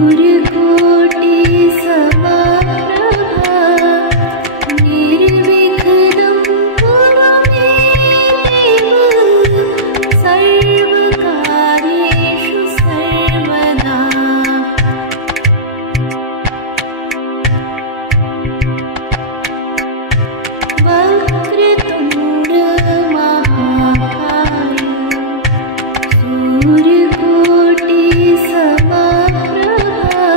सूर्यकोटि समप्रभा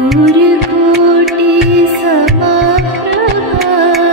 सूर्यकोटि समप्रभा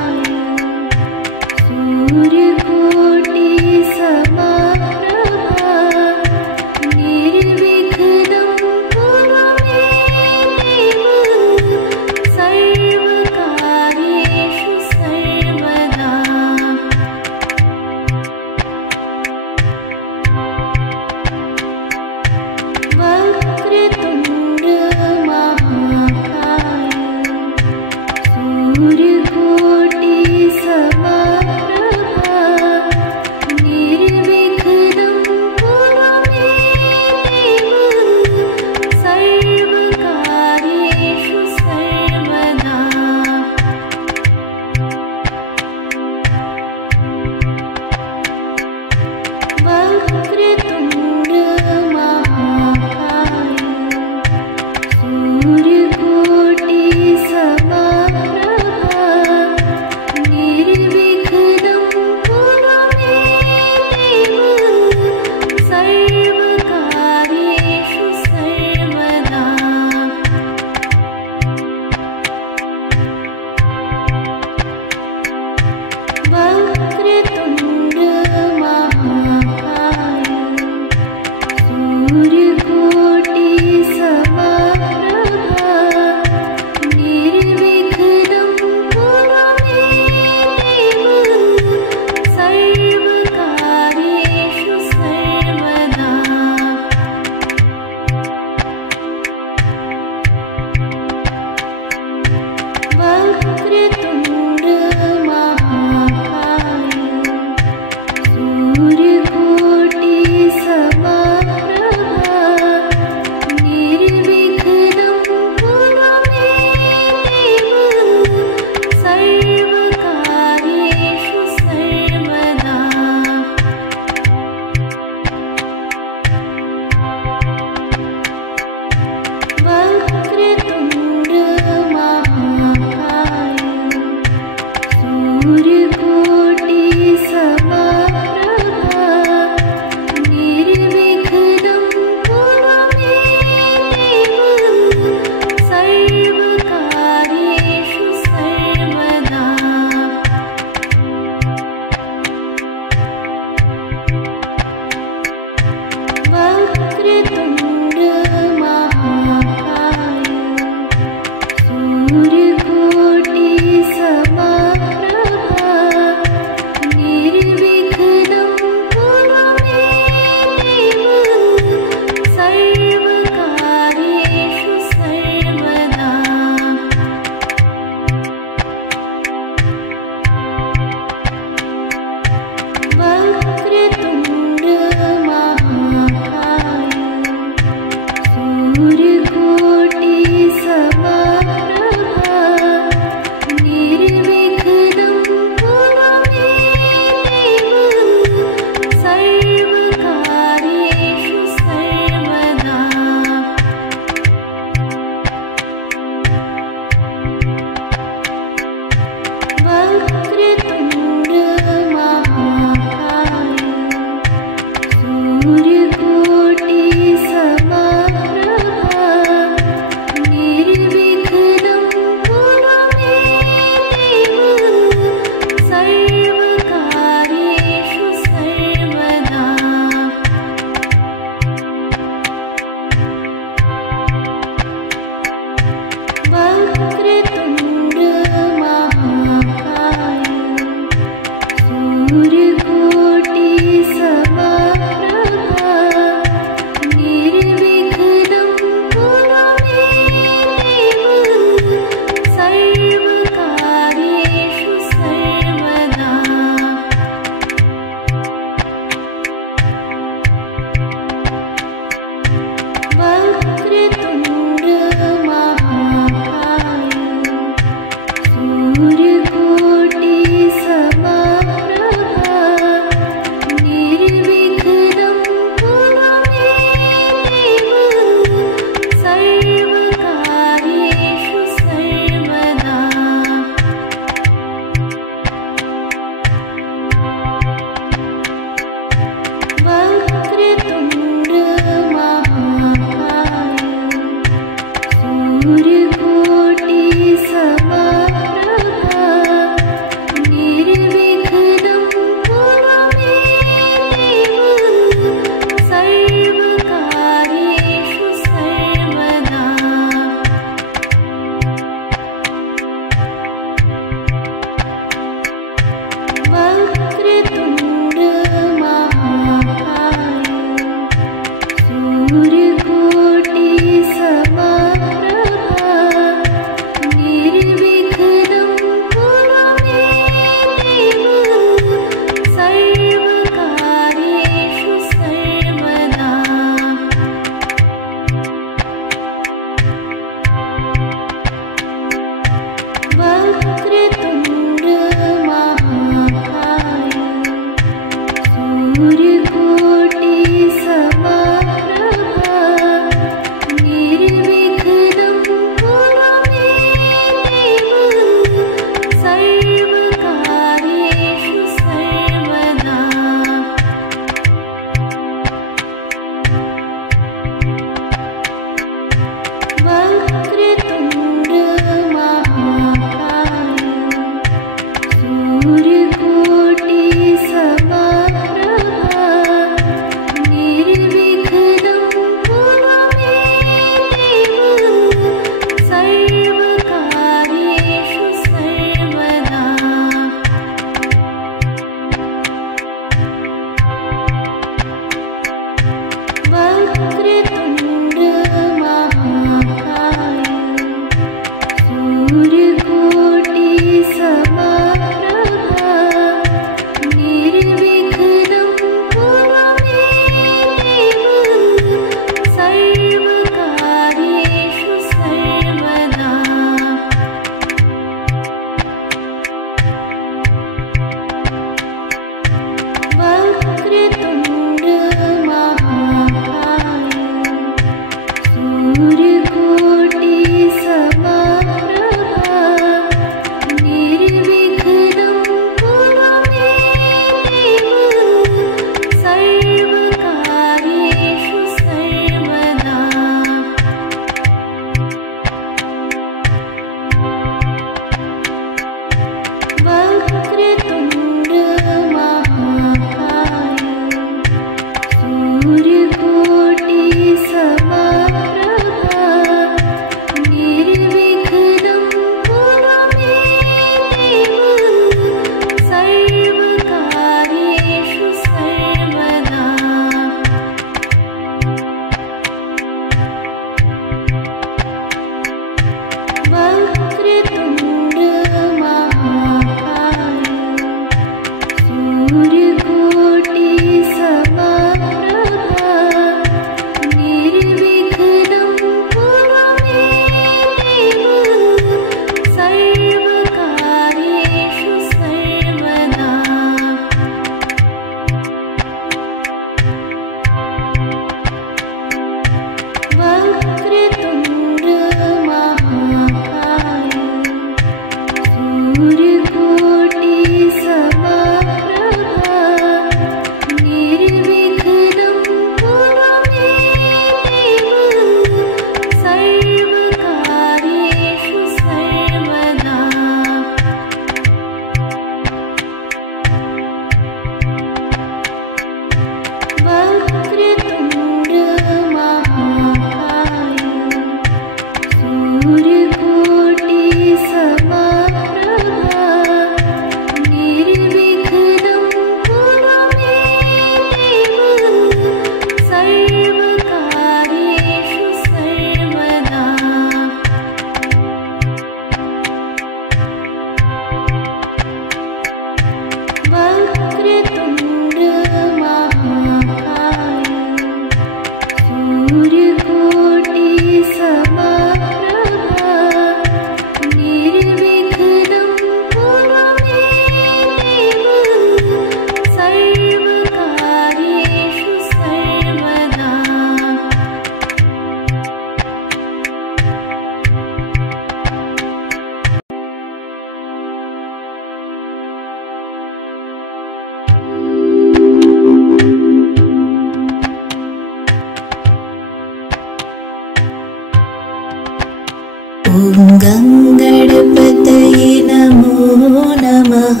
गंगणपतये नमो नमः।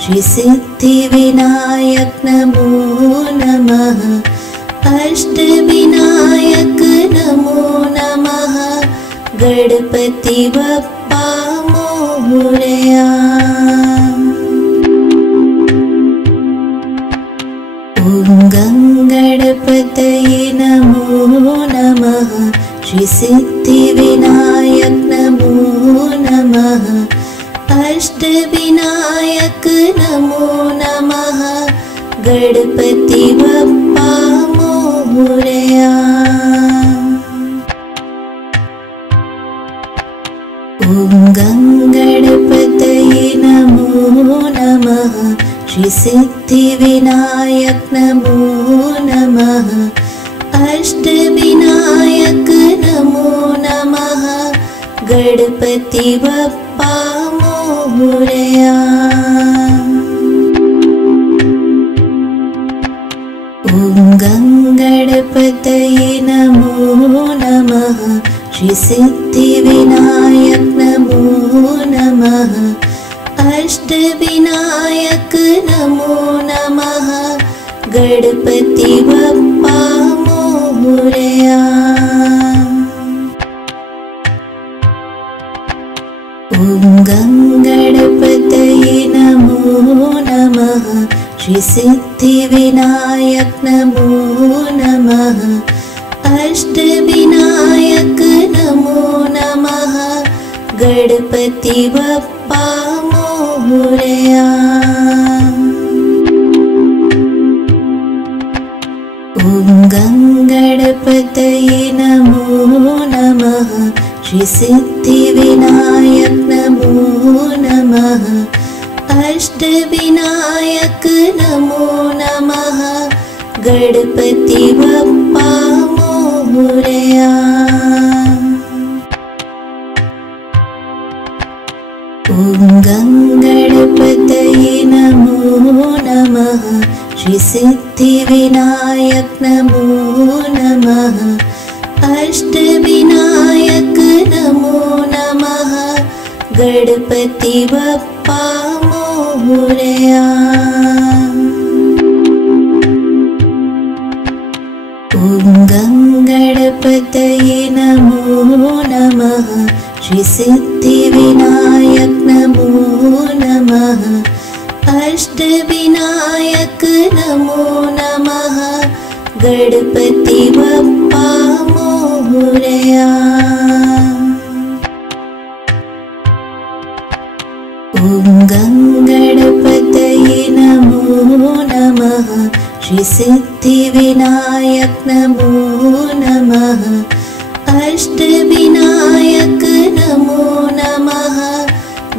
श्री सिद्धिविनायक नमो नमः। अष्टविनायक नमो नमः। गणपति बप्पा मोरया। ॐ गंगणपतये नमो नमः। श्री सिद्धिविनायक नमो नमः। अष्टविनायक नमो नमः। गणपति बप्पा मोरया। ॐ गंगणपतये नमो नमः। श्री श्री सिद्धिविनायक नमो नमः। अष्टविनायक नमो नमः। गणपति बप्पा मोरया। ॐ गणपतये नमो नमः। श्री सिद्धिविनायक नमो नमः। अष्टविनायक नमो नमः। गणपति बप्पा मोरया। ॐ गणपतये नमो नमः। श्री सिद्धिविनायक नमो नमः। अष्टविनायक नमो नमः। गणपति बप्पा मोरया। ॐ गणपतये नमो नमः। श्री सिद्धिविनायक नमो नमः। अष्टविनायक नमो नमः। गणपति बप्पा मोरया। ॐ गणपतये नमो नमः। श्री सिद्धिविनायक नमो नमः। अष्टविनायक नमो नमः। गणपति बप्पा मोरया। ॐ गणपतये नमो नमः। श्री सिद्धिविनायक नमो नमः। अष्टविनायक नमो नमः। गणपति बप्पा मोरया। ॐ गणपतये नमो नमः। श्री सिद्धिविनायक नमो नमः। अष्टविनायक नमो नमः।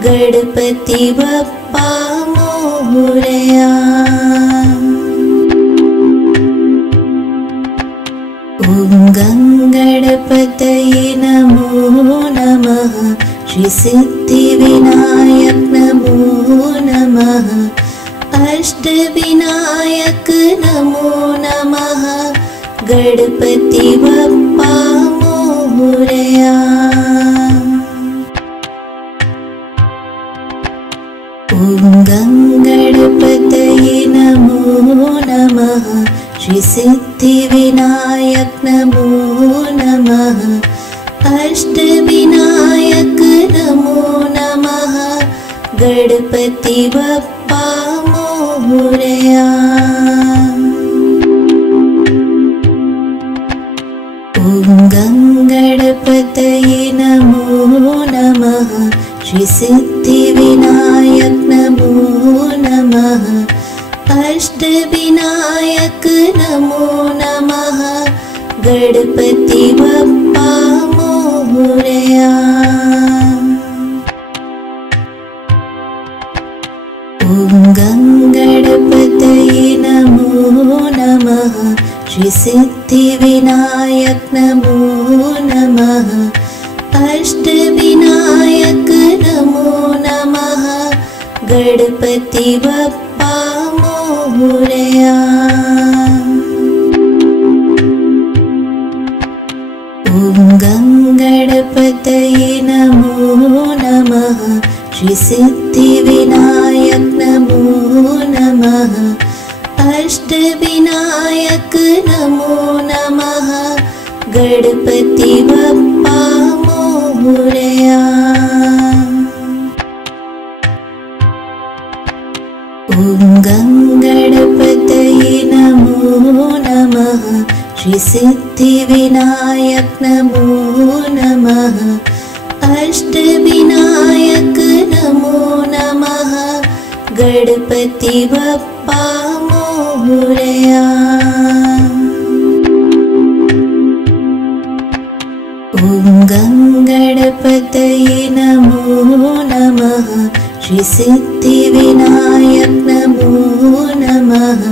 गणपति बप्पा मोरया। ॐ गणपतये नमो नमः। श्री सिद्धिविनायक नमो नमः। अष्टविनायक नमो नमः। गणपति बप्पा मोरया। ॐ गणपतये नमो नमः। श्री सिद्धिविनायक नमो नमः। अष्टविनायक नमो नमः। गणपति बप्पा मोरया। ॐ गणपतये नमो नमः। श्री सिद्धिविनायक नमो नमः। अष्टविनायक नमो नमः। गणपति बप्पा मोरया। ॐ गणपतये नमो नमः। श्री सिद्धिविनायक नमो नमः। अष्टविनायक नमो नमः। गणपति बप्पा मोरया। ॐ गणपतये नमो नमः। श्री सिद्धिविनायक नमो नमः। अष्टविनायक नमो नमः। गणपति बप्पा मोरया। ॐ गणपतये नमो नमः। श्री सिद्धिविनायक नमो नमः। अष्टविनायक नमो नमः। गणपति बप्पा मोरया। ॐ गणपतये नमो नमः। श्री सिद्धिविनायक नमो नमः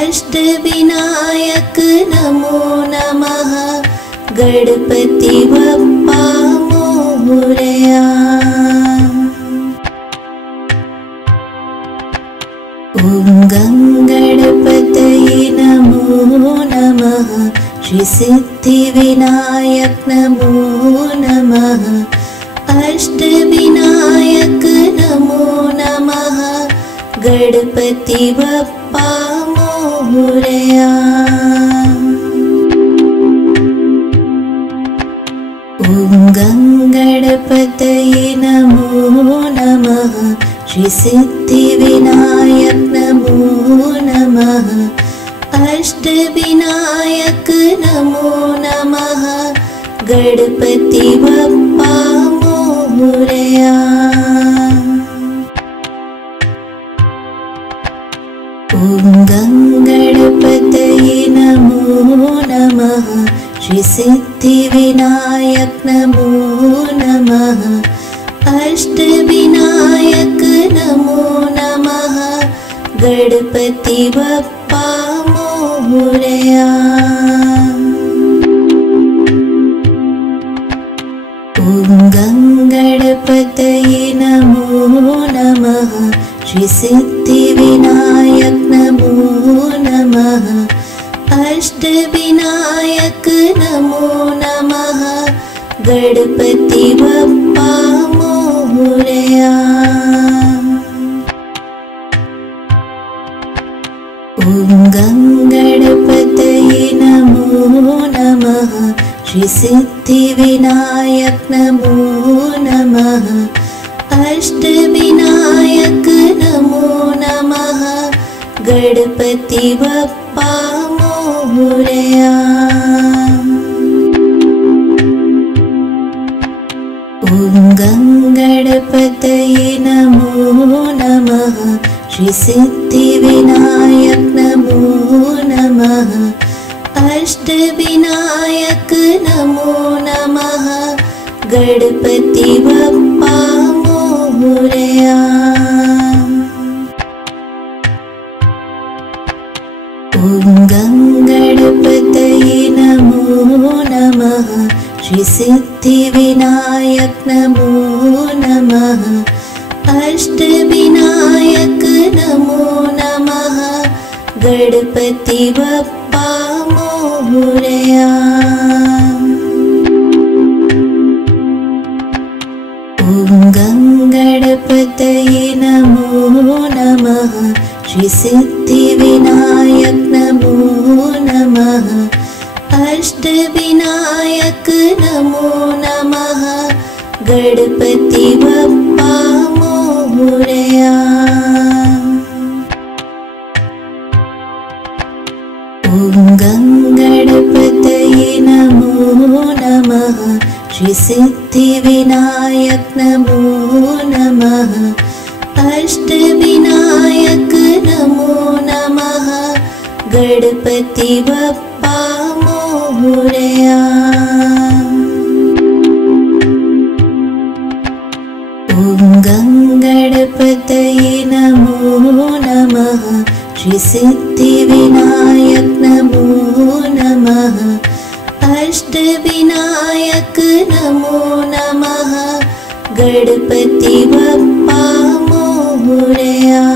अष्टविनायक नमो नमः गणपति बप्पा मोरया। ॐ गणपतये नमो नमः श्री सिद्धिविनायक नमो नमः अष्टविनायक नमो नमः गणपति बप्पा मोरया। ॐ गणपतये नमो नमः श्री सिद्धिविनायक नमो नमः अष्टविनायक नमो नमः गणपति बप्पा मोरया। ॐ गणपतये नमो नमः श्री सिद्धिविनायक नमो नमः अष्टविनायक नमो नमः गणपति बप्पा मोरया। ॐ गणपतये नमो नमः श्री सिद्धिविनायक नमो नमः अष्टविनायक नमो नमः गणपति बप्पा मोरया। ॐ गणपतये नमो नमः श्री सिद्धिविनायक नमो नमः अष्टविनायक नमो नमः गणपति बप्पा मोरया। ॐ गणपतये नमो नमः श्री सिद्धिविनायक नमो नमः अष्टविनायक नमो नमः गणपति बप्पा मोरया। ॐ गणपतये नमो नमः श्री सिद्धिविनायक नमो नमः अष्टविनायक नमो नमः गणपति बप्पा मोरया। ॐ गणपतये नमो नमः श्री सिद्धिविनायक नमो नमः अष्टविनायक नमो नमः गणपति बप्पा मोरया। ॐ गणपतये नमो नमः श्री सिद्धिविनायक नमो नमः अष्टविनायक नमो नमः गणपति बप्पा मोरया। ॐ गणपतये नमो नमः श्री सिद्धिविनायक नमो नमः अष्टविनायक नमो नमः गणपति बप्पा मोरया।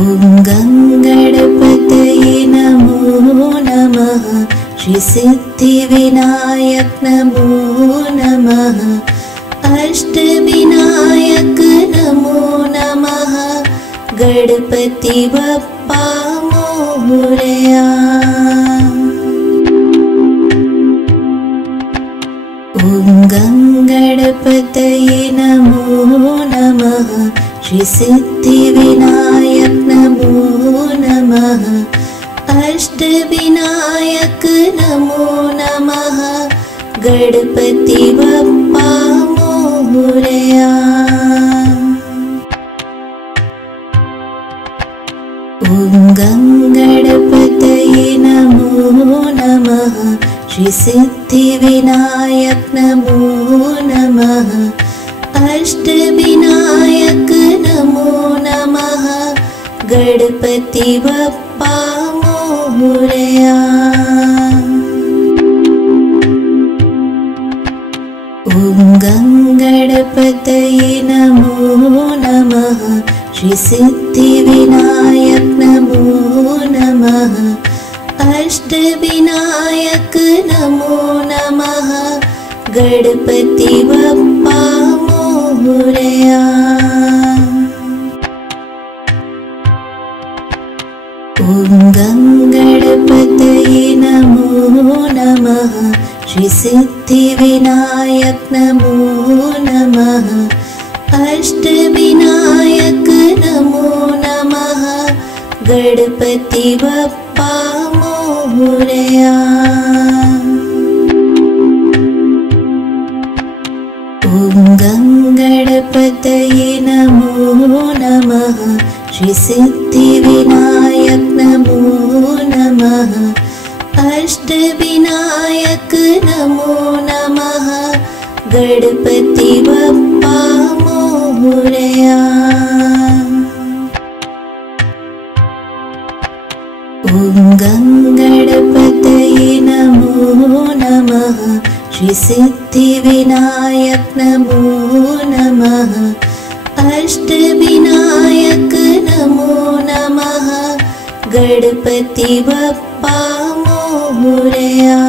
ॐ गणपतये नमो नमः श्री सिद्धिविनायक नमो नमः अष्टविनायक नमो नमः गणपति बप्पा मोरया। ॐ गणपतये नमो नमः श्री सिद्धिविनायक नमो नमः अष्टविनायक नमो नमः गणपति बप्पा मोरया। ॐ गणपतये नमो नमः श्री सिद्धिविनायक नमो नमः अष्टविनायक नमो नमः गणपति बप्पा मोरया। ॐ गणपतये नमो नमः श्री सिद्धिविनायक नमो नमः अष्टविनायक नमो नमः गणपति बप्पा मोरया। ॐ गणपतये नमो नमः श्री सिद्धिविनायक नमो नमः अष्टविनायक नमो नमः गणपति बप्पा मोरया। ॐ गणपतये नमो नमः श्री सिद्धिविनायक नमो नमः अष्टविनायक नमो नमः गणपति बप्पा मोरया। ॐ गणपतये नमो नमः श्री सिद्धिविनायक नमो नमः अष्टविनायक नमो नमः गणपति बप्पा मोरया।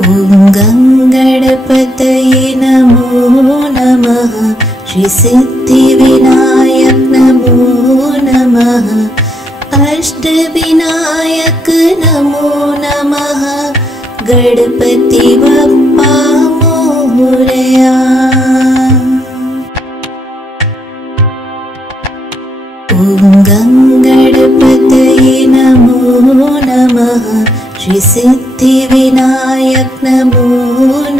ॐ गणपतये नमो नमः श्री सिद्धिविनायक नमो नमः अष्टविनायक नमो नमः गणपति बप्पा मोरया। ॐ गणपतये नमो नमः श्री सिद्धिविनायक नमो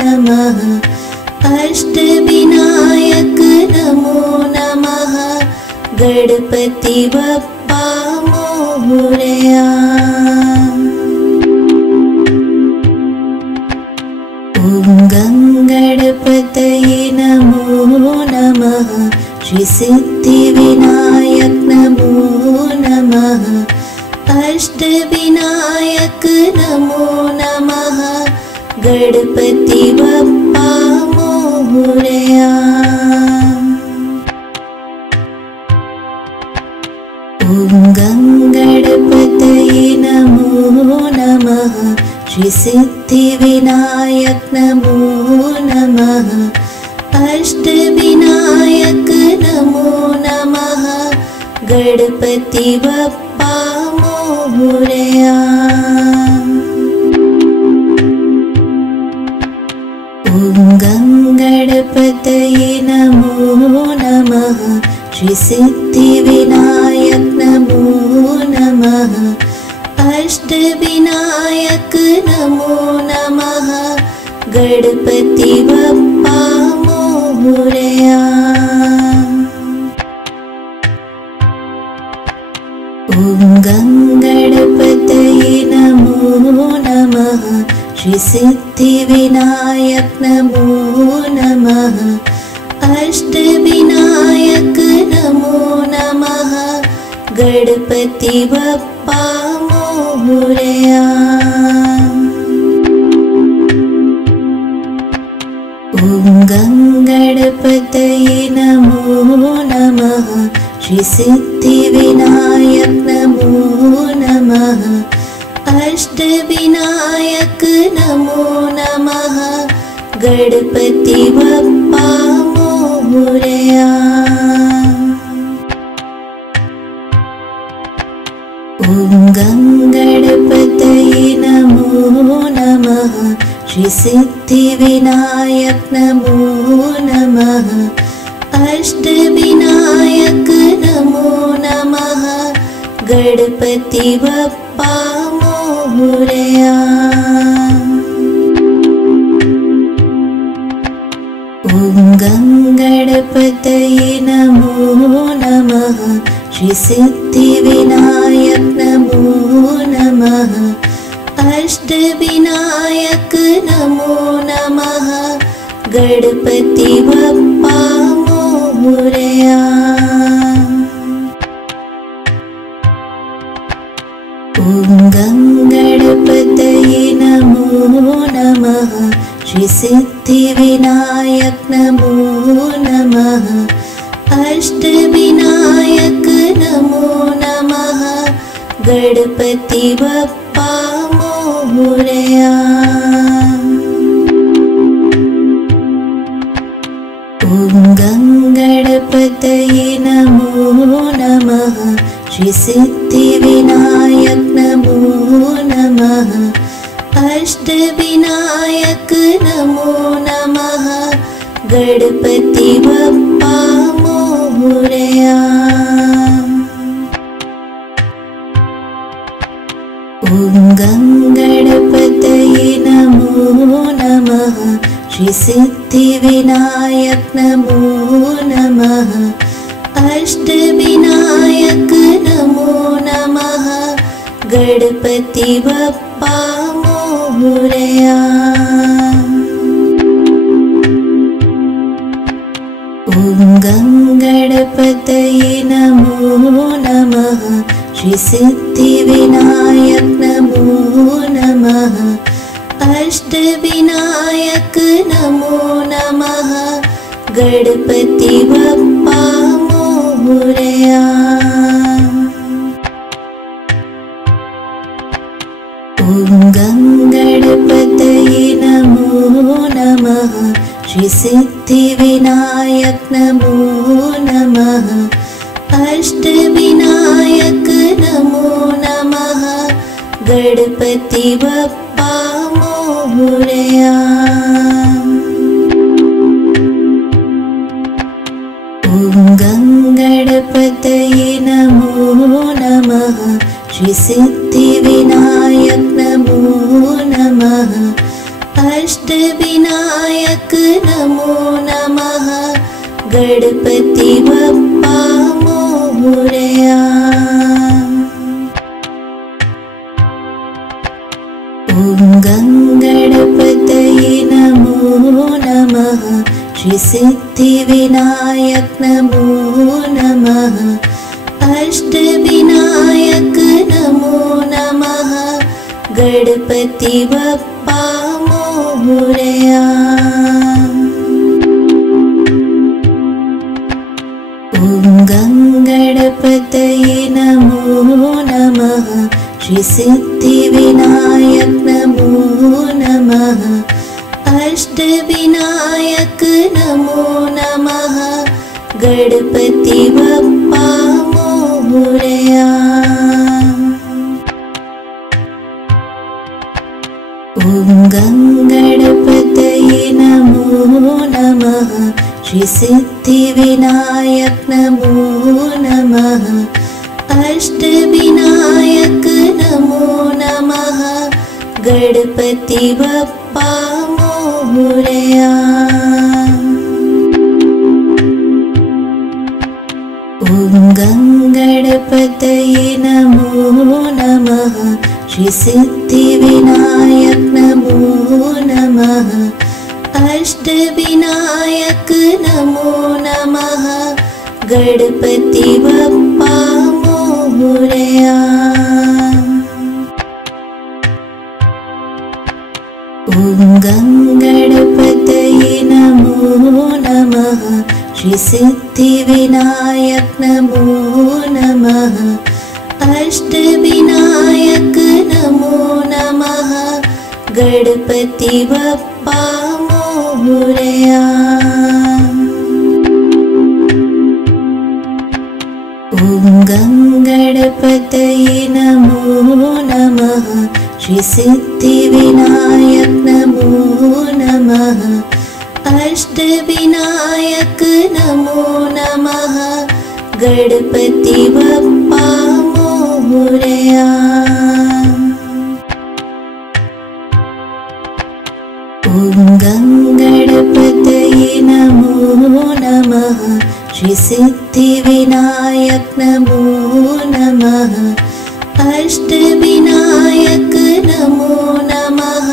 नमः अष्टविनायक नमो नमः गणपति बप्पा मोरया। ॐ गणपतये नमो नमः श्री सिद्धिविनायक नमो नमः अष्टविनायक नमो नमः गणपति बप्पा मोरया। ॐ गणपतये नमो नमः श्री सिद्धिविनायक नमो नमः अष्टविनायक नमो नमः गणपति बप्पा मोरया। ॐ गणपतये नमो नमः श्री सिद्धिविनायक नमो नमः अष्टविनायक नमो नमः गणपति बप्पा मोरया। ॐ गणपतये नमो नमः श्री सिद्धिविनायक नमो नमः अष्टविनायक नमो नमः गणपति बप्पा मोरया। ॐ गणपतये नमो नमः श्री सिद्धिविनायक नमो नमः अष्टविनायक नमो नमः गणपति बप्पा मोरया। ॐ गणपतये नमो नमः श्री सिद्धिविनायक नमो नमः अष्टविनायक नमो नमः गणपति बप्पा मोरया। ॐ गणपतये नमो नमः श्री सिद्धिविनायक नमो नमः अष्टविनायक नमो नमः गणपति बप्पा मोरया। ॐ गणपतये नमो नमः श्री सिद्धिविनायक नमो नमः अष्टविनायक नमो नमः गणपति बप्पा मोरया। ॐ गणपतये नमो नमः श्री सिद्धिविनायक नमो नमः अष्टविनायक नमो नमः गणपति बप्पा मोरया। ॐ गणपतये नमो नमः श्री सिद्धिविनायक नमो नमः अष्टविनायक नमो नमः गणपति बप्पा मोरया। ॐ गणपतये नमो नमः श्री सिद्धिविनायक नमो नमः अष्टविनायक नमो नमः गणपति बप्पा मोरया। ॐ गणपतये नमो नमः श्री सिद्धिविनायक नमो नमः अष्टविनायक नमो नमः गणपति बप्पा मोरया। ॐ गणपतये नमो नमः श्री सिद्धिविनायक नमो नमः अष्टविनायक नमो नमः गणपति बप्पा मोरया। ॐ गणपतये नमो नमः श्री सिद्धिविनायक नमो नमः अष्टविनायक नमो नमः गणपति बप्पा मोरया। ॐ गणपतये नमो नमः श्री सिद्धिविनायक नमो नमः अष्टविनायक नमो नमः गणपति बप्पा मोरया। ॐ गणपतये नमो नमः श्री सिद्धिविनायक नमो नमः अष्टविनायक नमो नमः गणपति बप्पा मोरया। ॐ गणपतये नमो नमः श्री सिद्धिविनायक नमो नमः अष्टविनायक नमो नमः गणपति बप्पा मोरया। ॐ गणपतये नमो नमः श्री सिद्धिविनायक नमो नमः अष्टविनायक नमो नमः गणपति बप्पा मोरया। ॐ गणपतये नमो नमः श्री सिद्धिविनायक नमो नमः अष्टविनायक नमो नमः गणपति बप्पा मोरया। ॐ गणपतये नमो नमः श्री सिद्धिविनायक नमो नमः अष्टविनायक नमो नमः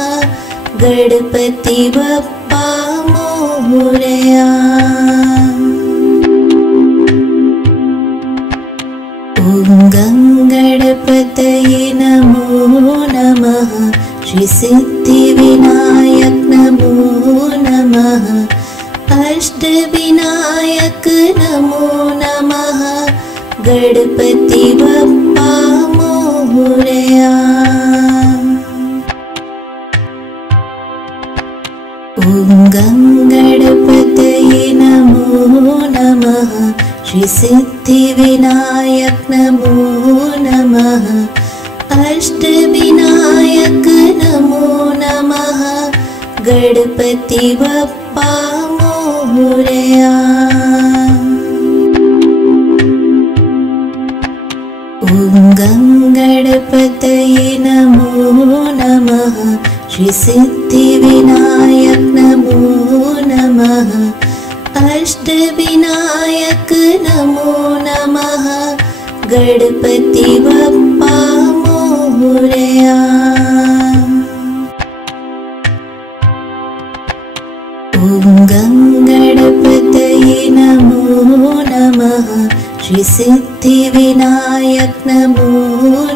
गणपति बप्पा मोरया। ॐ गणपतये नमो नमः श्री सिद्धिविनायक नमो नमः अष्टविनायक नमो नमः गणपति बप्पा मोरया। ॐ गणपतये नमो नमः श्री सिद्धिविनायक नमो नमः अष्टविनायक नमो नमः गणपति बप्पा मोरया। ॐ गणपतये नमो नमः श्री सिद्धिविनायक नमो नमः अष्टविनायक नमो नमः गणपति बप्पा मोरया। ॐ गणपतये नमो नमः श्री सिद्धिविनायक नमो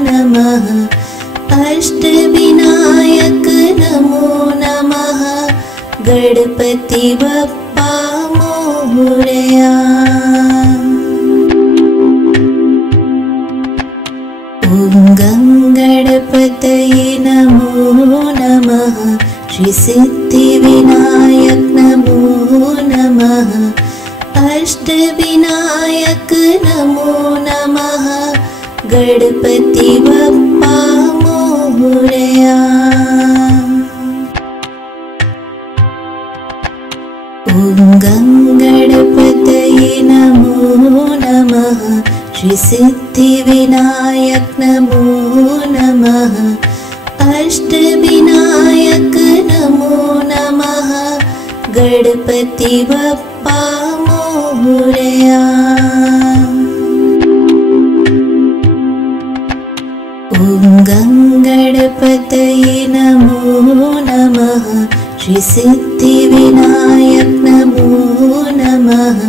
नमः अष्टविनायक नमो नमः गणपति बप्पा मोरया। ॐ गणपतये नमो नमः श्री सिद्धिविनायक नमो नमः अष्टविनायक नमो नमः गणपति बप्पा मोरया। ॐ गणपतये नमो नमः श्री सिद्धिविनायक नमो नमः अष्टविनायक नमो नमः गणपति बप्पा मोरया। ॐ गणपतये नमो नमः श्री सिद्धिविनायक नमो नमः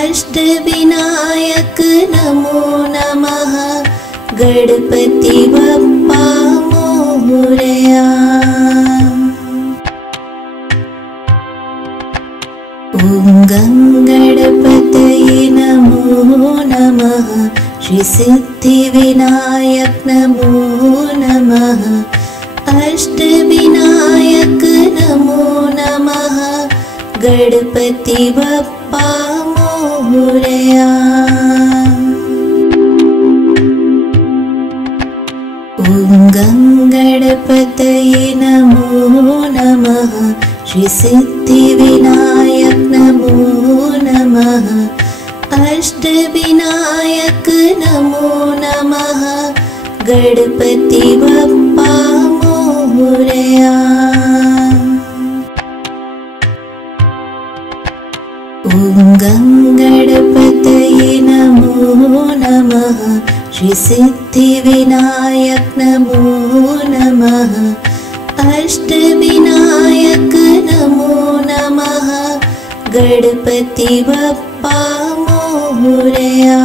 अष्टविनायक नमो नमः गणपति बप्पा मोरया। ॐ गणपतये नमो नमः श्री सिद्धिविनायक नमो नमः अष्टविनायक नमो नमः गणपति बप्पा मोरया। ॐ गणपतये नमो नमः श्री सिद्धिविनायक नमो नमः अष्टविनायक नमो नमः गणपति बप्पा मोरया। ॐ गणपतये नमो नमः श्री सिद्धिविनायक नमो नमः अष्टविनायक नमो नमः गणपति बप्पा मोरया।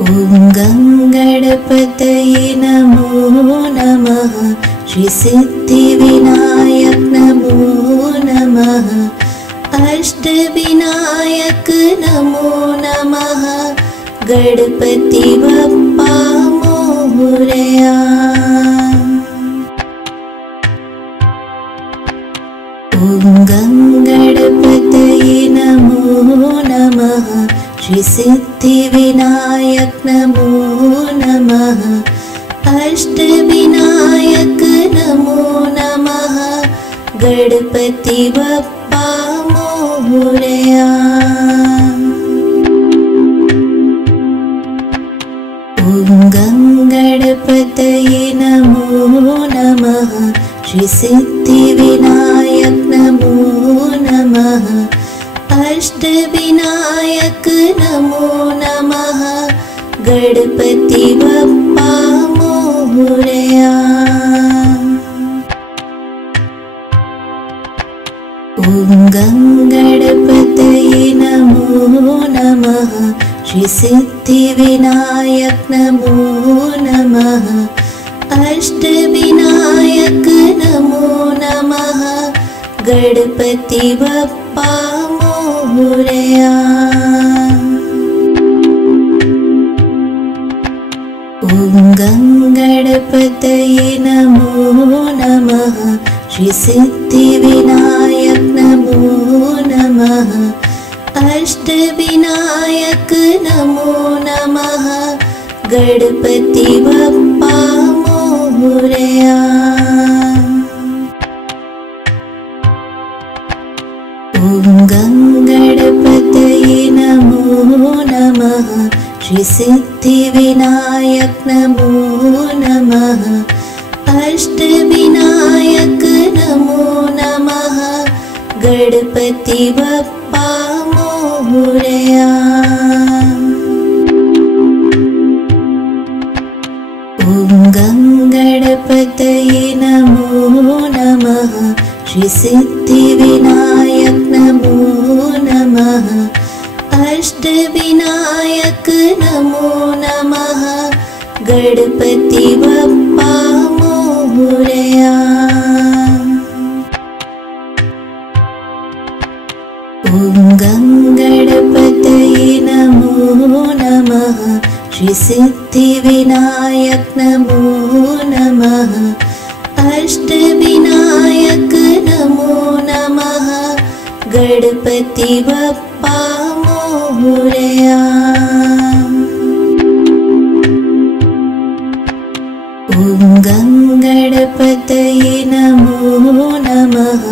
ॐ गणपतये नमो नमः श्री सिद्धिविनायक नमो नमः अष्टविनायक नमो नमः गणपति बप्पा मोरया। ॐ गणपतये नमो नमः श्री सिद्धिविनायक नमो नमः अष्टविनायक नमो नमः गणपति बप्पा मोरया। ॐ गणपतये नमो नमः श्री सिद्धिविनायक नमो नमः अष्टविनायक नमो नमः गणपति बप्पा मोरया। ॐ गणपतये नमो नमः। श्री सिद्धिविनायक नमो नमः। अष्टविनायक नमो नमः गणपति बप्पा मोरया। ॐ गणपतये नमो नमः। श्री सिद्धिविनायक नमो नमः। अष्टविनायक नमो नमः गणपति बप्पा मोरया। ॐ गणपतये नमो नमः। श्री सिद्धिविनायक नमो नमः। अष्टविनायक नमो नमः गणपति बप्पा मोरया। ॐ गणपतये नमो नमः। श्री सिद्धिविनायक नमो नमः। अष्टविनायक नमो नमः गणपति बप्पा मोरया। ॐ गणपतये नमो नमः। श्री सिद्धिविनायक नमो नमः। अष्टविनायक नमो नमः गणपति बप्पा मोरया। ॐ गणपतये नमो नमः।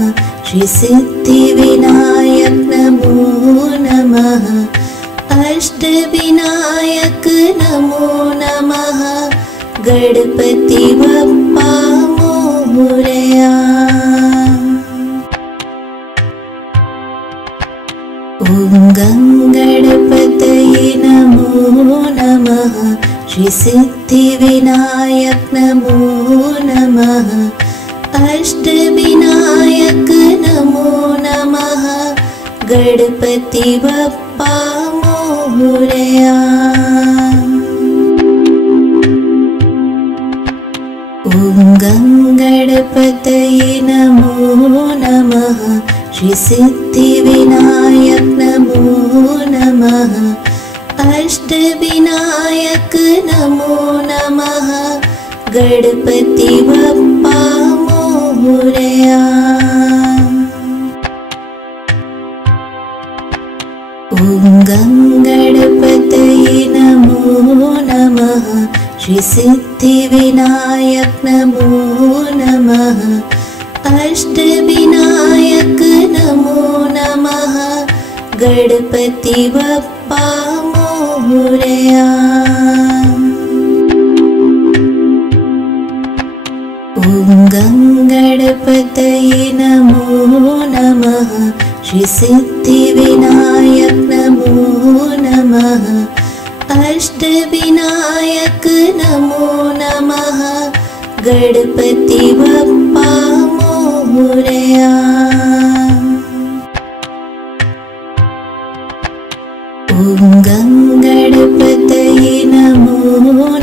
श्री सिद्धिविनायक नमो नमः। अष्टविनायक नमो नमः गणपति बप्पा मोरया। ॐ गणपतये नमो नमः। श्री सिद्धिविनायक नमो नमः। अष्टविनायक नमो नमः गणपति बप्पा मोरया। ॐ गणपतये नमो नमः। श्री सिद्धिविनायक नमो नमः। अष्टविनायक नमो नमः गणपति बप्पा मोरया। ॐ गणपतये नमो नमः। श्री सिद्धिविनायक नमो नमः। अष्टविनायक नमो नमः गणपति बप्पा मोरया। ॐ गणपतये नमो नमः। श्री सिद्धिविनायक नमो नमः। अष्टविनायक नमो नमः गणपति बप्पा मोरया। ॐ गणपतये नमो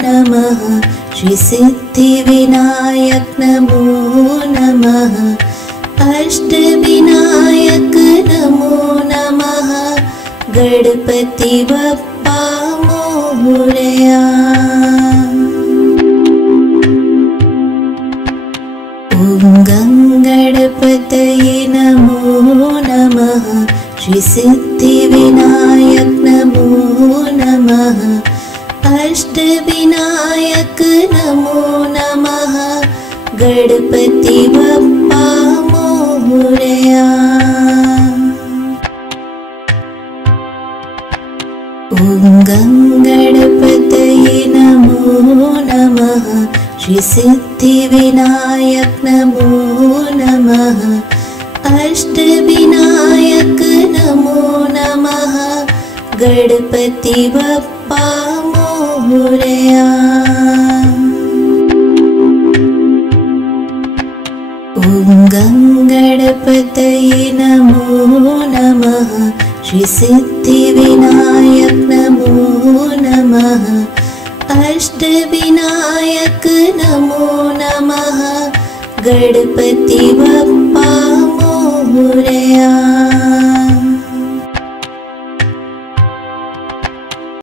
नमः। श्री सिद्धिविनायक नमो नमः। अष्टविनायक नमो नमः गणपति बप्पा मोरया। ॐ गणपतये नमो नमः। श्री सिद्धिविनायक नमो नमः। अष्टविनायक नमो नमः गणपति बप्पा मोरया। ॐ गणपतये नमो नमः। श्री सिद्धिविनायक नमो नमः। अष्टविनायक नमो नमः गणपति बप्पा मोरया। ॐ गणपतये नमो नमः। श्री सिद्धिविनायक नमो नमः। अष्टविनायक नमो नमः गणपति बप्पा मोरया।